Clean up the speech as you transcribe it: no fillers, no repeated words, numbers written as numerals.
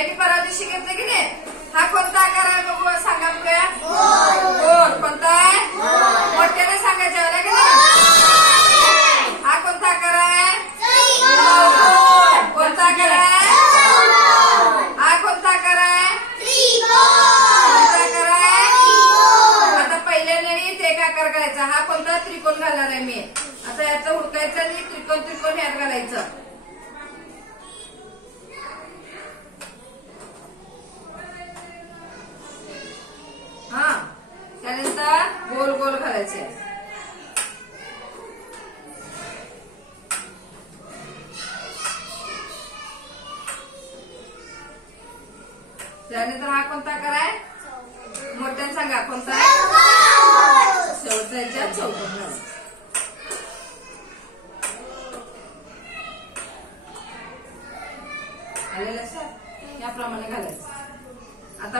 बाईने परवा दिवशी घेतलं की नाही. हा कोणता आकार आहे बघू सांगा बघूया. गोल. कोणता आहे. मोठ्याने सांगायचं आहे की नाही. हा कोणता आकार आहे. कोणता आकार आहे. हा कोणता आकार आहे. कोणता आकार आहे. आता पहिले नाही ते एक आकार करायचा. हा कोणता त्रिकोण घालणार आहे मी. आता याचं हुडकायचं आणि त्रिकोण त्रिकोण यात घालायचं. हा त्यानंतर गोल गोल घालायचे. त्यानंतर हा कोणता आकार आहे. मोठ्याने सांगा कोणता आहे. शेवटचा याच्यात चौकोन घालायचा. आलेलं लक्षात. याप्रमाणे घालायचं.